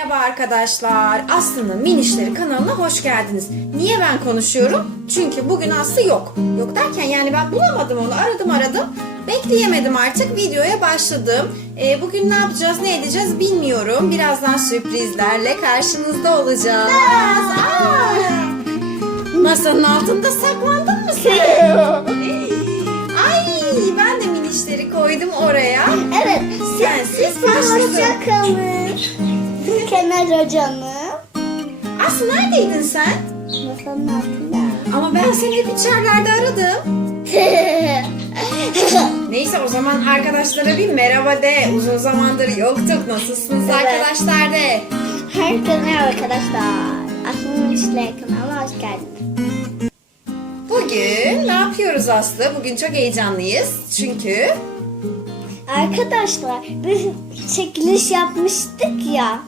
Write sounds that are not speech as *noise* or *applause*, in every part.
Merhaba arkadaşlar. Aslı'nın Minişleri kanalına hoş geldiniz. Niye ben konuşuyorum? Çünkü bugün Aslı yok. Yok derken yani ben bulamadım onu. Aradım aradım. Bekleyemedim artık. Videoya başladım. Ee, bugün ne yapacağız, ne edeceğiz bilmiyorum. Birazdan sürprizlerle karşınızda olacağız. Aa! Masanın altında saklandın mı sen? *laughs* Ay ben de minişleri koydum oraya. Evet. Sensiz Sen başladım. hoşça kalın. Kenar hocanı. Aslı neredeydin sen? Masanın altında. Ama ben seni hep içerilerde aradım. *laughs* Neyse o zaman arkadaşlara bir merhaba de. Uzun zamandır yoktuk. Nasılsınız Evet. arkadaşlar de. Herkese merhaba arkadaşlar. Aklımın işleri kanalına hoş geldiniz. Bugün ne yapıyoruz Aslı? Bugün çok heyecanlıyız. Çünkü Arkadaşlar biz çekiliş yapmıştık ya.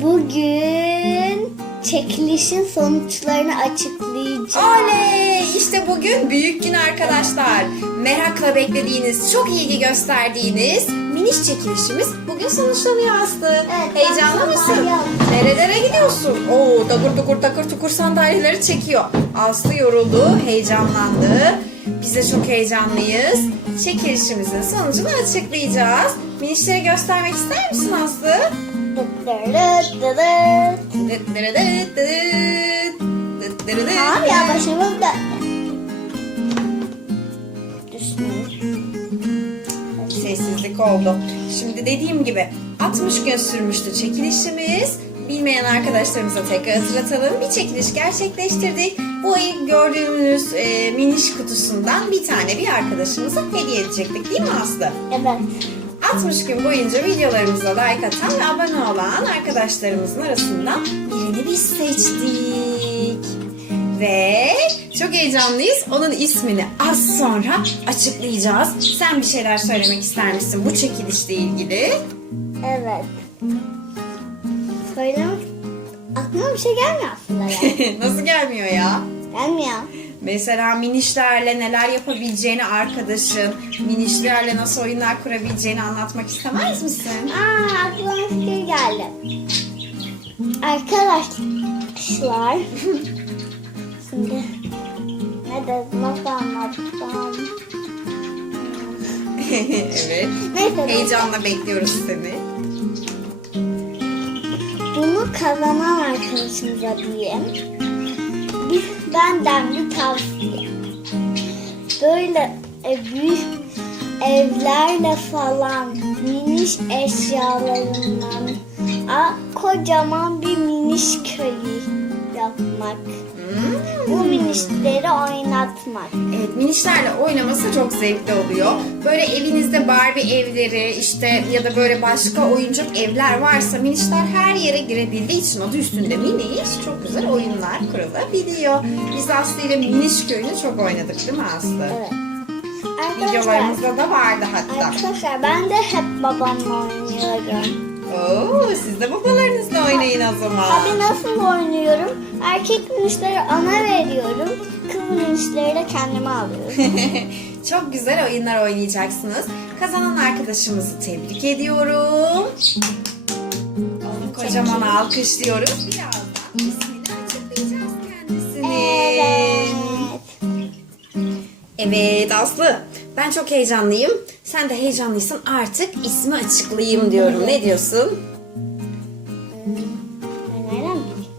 Bugün çekilişin sonuçlarını açıklayacağız. Oley! İşte bugün büyük gün arkadaşlar. Merakla beklediğiniz, çok ilgi gösterdiğiniz miniş çekilişimiz bugün sonuçlanıyor Aslı. Evet, Heyecanlı mısın? Nerelere gidiyorsun? Oo, takır tukur takır tukur sandalyeleri çekiyor. Aslı yoruldu, heyecanlandı. Biz de çok heyecanlıyız. Çekilişimizin sonucunu açıklayacağız. Minişleri göstermek ister misin Aslı? Tamam ya başımız döndü. Sessizlik oldu. Şimdi dediğim gibi 60 gün sürmüştü çekilişimiz. Bilmeyen arkadaşlarımıza tekrar hatırlatalım. Bir çekiliş gerçekleştirdik. Bu ayı gördüğünüz e, miniş kutusundan bir tane bir arkadaşımıza hediye edecektik değil mi Aslı? Evet. 60 gün boyunca videolarımıza like atan ve abone olan arkadaşlarımızın arasından birini biz seçtik. Ve çok heyecanlıyız. Onun ismini az sonra açıklayacağız. Sen bir şeyler söylemek ister misin bu çekilişle ilgili? Evet. Söylemek aklıma bir şey gelmiyor aslında ya. *laughs* Nasıl gelmiyor ya? gelmiyor. Mesela minişlerle neler yapabileceğini arkadaşın, minişlerle nasıl oyunlar kurabileceğini anlatmak istemez misin? Aa aklıma bir fikir geldi. Arkadaşlar. *laughs* Şimdi ne de nasıl anlatsam. evet. Neyse. Heyecanla bekliyoruz seni. Bunu kazanan arkadaşımıza diyeyim. Bir, benden bir tavsiye. Böyle e, büyük evlerle falan miniş eşyalarından a, kocaman bir miniş köyü yapmak. Hmm. Bu minişleri oynatmak. Evet minişlerle oynaması çok zevkli oluyor. Böyle evinizde Barbie evleri işte ya da böyle başka oyuncak evler varsa minişler her yere girebildiği için adı üstünde miniş çok güzel oyunlar kurulabiliyor. Biz Aslı ile miniş köyünü çok oynadık değil mi Aslı? Evet. Videolarımızda da vardı hatta. arkadaşlar ben de hep babamla oynuyorum. Oo, siz de babalarınızla oynayın o zaman. Abi nasıl oynuyorum? Erkek minişleri ana veriyorum. Kız minişleri de kendime alıyorum. *laughs* Çok güzel oyunlar oynayacaksınız. Kazanan arkadaşımızı tebrik ediyorum. Onu kocaman alkışlıyoruz. Birazdan ismini açıklayacağız kendisini. evet. Evet Aslı. Ben çok heyecanlıyım. Sen de heyecanlıysan artık ismi açıklayayım diyorum. Ne diyorsun?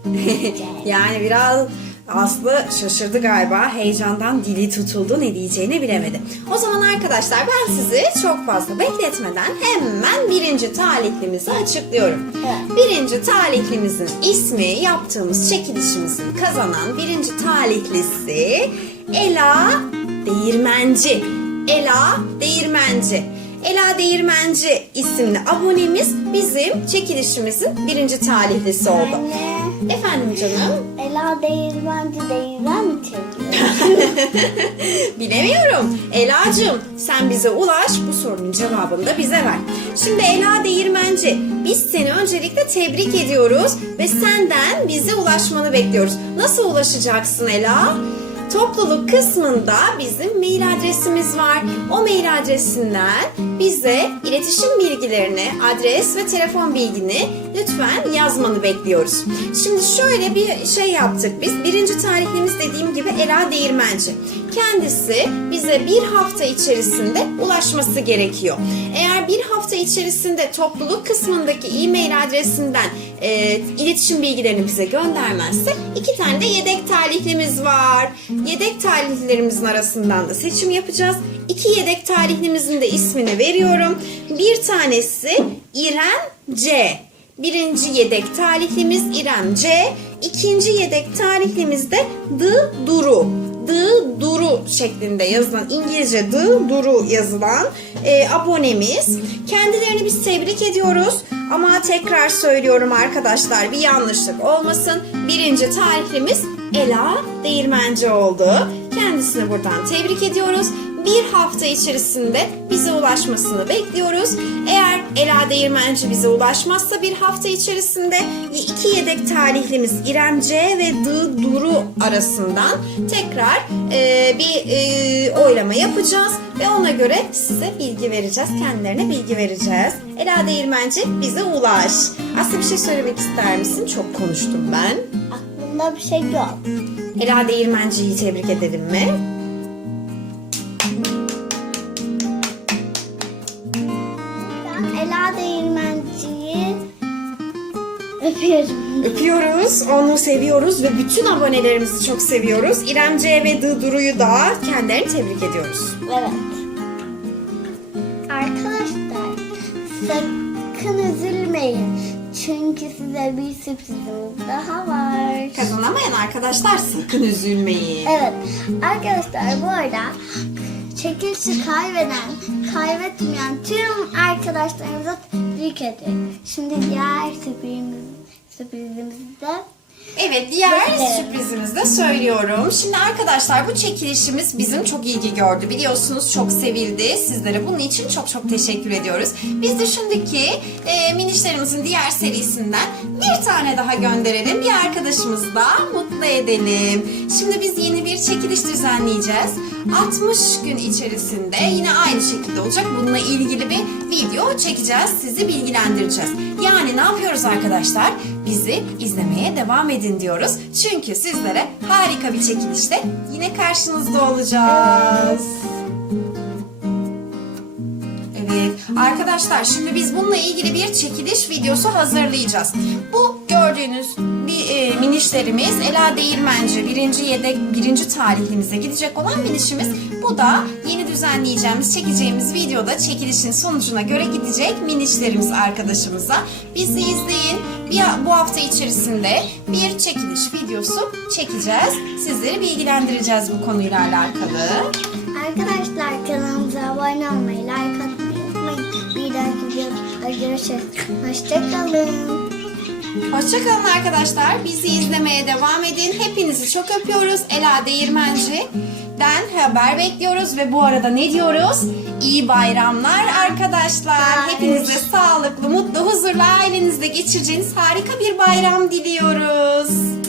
*laughs* Yani biraz Aslı şaşırdı galiba. Heyecandan dili tutuldu. Ne diyeceğini bilemedi. O zaman arkadaşlar ben sizi çok fazla bekletmeden hemen birinci talihlimizi açıklıyorum. Evet. Birinci talihlimizin ismi yaptığımız çekilişimizin kazanan birinci talihlisi Ela Değirmenci. Ela Değirmenci. Ela Değirmenci isimli abonemiz bizim çekilişimizin birinci talihlisi oldu. Anne, Efendim canım? Ela değirmenci değirmen mi çekiyor? *laughs* Bilemiyorum. Ela'cığım sen bize ulaş bu sorunun cevabını da bize ver. Şimdi Ela Değirmenci biz seni öncelikle tebrik ediyoruz ve senden bize ulaşmanı bekliyoruz. Nasıl ulaşacaksın Ela? Topluluk kısmında bizim mail adresimiz var. O mail adresinden bize iletişim bilgilerini, adres ve telefon bilgini lütfen yazmanı bekliyoruz. Şimdi şöyle bir şey yaptık biz. Birinci tarihlimiz dediğim gibi Ela Değirmenci. Kendisi bize bir hafta içerisinde ulaşması gerekiyor. Eğer bir hafta içerisinde topluluk kısmındaki e-mail adresinden e, iletişim bilgilerini bize göndermezse iki tane de yedek talihlimiz var. Yedek talihlerimizin arasından da seçim yapacağız. İki yedek talihlimizin de ismini veriyorum. Bir tanesi İrem C. Birinci yedek talihlimiz İrem C. İkinci yedek talihlimiz de D. Duru. D. Duru şeklinde yazılan İngilizce D. Duru yazılan e, abonemiz. Kendilerini biz tebrik ediyoruz. Ama tekrar söylüyorum arkadaşlar bir yanlışlık olmasın. Birinci tarihlimiz Ela Değirmenci oldu. Kendisini buradan tebrik ediyoruz. Bir hafta içerisinde bize ulaşmasını bekliyoruz. Eğer Ela Değirmenci bize ulaşmazsa bir hafta içerisinde iki yedek talihlimiz İrem C ve D Duru arasından tekrar e, bir e, oylama yapacağız ve ona göre size bilgi vereceğiz. Kendilerine bilgi vereceğiz. Ela Değirmenci bize ulaş. Aslında bir şey söylemek ister misin? Çok konuştum ben. Aklımda bir şey yok. Ela Değirmenci'yi tebrik edelim mi? Öpüyorum. Öpüyoruz, onu seviyoruz ve bütün abonelerimizi çok seviyoruz. İrem C ve D Duru'yu da kendilerini tebrik ediyoruz. Evet. Arkadaşlar sakın üzülmeyin. Çünkü size bir sürprizimiz daha var. Kazanamayan arkadaşlar sakın üzülmeyin. Evet. Arkadaşlar bu arada çekilişi kaybeden, kaybetmeyen tüm arkadaşlarımıza tebrik ederim. Şimdi diğer sürprizimiz, sürprizimizi de Evet diğer Evet. sürprizimizi de söylüyorum. Şimdi arkadaşlar bu çekilişimiz bizim çok ilgi gördü. Biliyorsunuz çok sevildi. Sizlere bunun için çok çok teşekkür ediyoruz. Biz düşündük ki e, minişlerimizin diğer serisinden bir tane daha gönderelim. Bir arkadaşımızı da mutlu edelim. Şimdi biz yeni bir çekiliş düzenleyeceğiz. 60 gün içerisinde yine aynı şekilde olacak. Bununla ilgili bir video çekeceğiz. Sizi bilgilendireceğiz. Yani ne yapıyoruz arkadaşlar? Bizi izlemeye devam edin diyoruz. Çünkü sizlere harika bir çekilişte yine karşınızda olacağız. Evet arkadaşlar şimdi biz bununla ilgili bir çekiliş videosu hazırlayacağız. Bu gördüğünüz bir e, minişlerimiz Ela Değirmenci birinci yedek birinci tarihlimize gidecek olan minişimiz. Bu da yeni düzenleyeceğimiz çekeceğimiz videoda çekilişin sonucuna göre gidecek minişlerimiz arkadaşımıza. Bizi izleyin. Bir, bu hafta içerisinde bir çekiliş videosu çekeceğiz. Sizleri bilgilendireceğiz bu konuyla alakalı. Arkadaşlar kanalımıza abone olmayı, like atmayı. Bir dahaki videoda. Hoşçakalın. Hoşçakalın arkadaşlar. Bizi izlemeye devam edin. Hepinizi çok öpüyoruz. Ela Değirmenci'den haber bekliyoruz ve bu arada ne diyoruz? İyi bayramlar arkadaşlar. Hepinize sağlıklı, mutlu, huzurlu ailenizle geçireceğiniz harika bir bayram diliyoruz.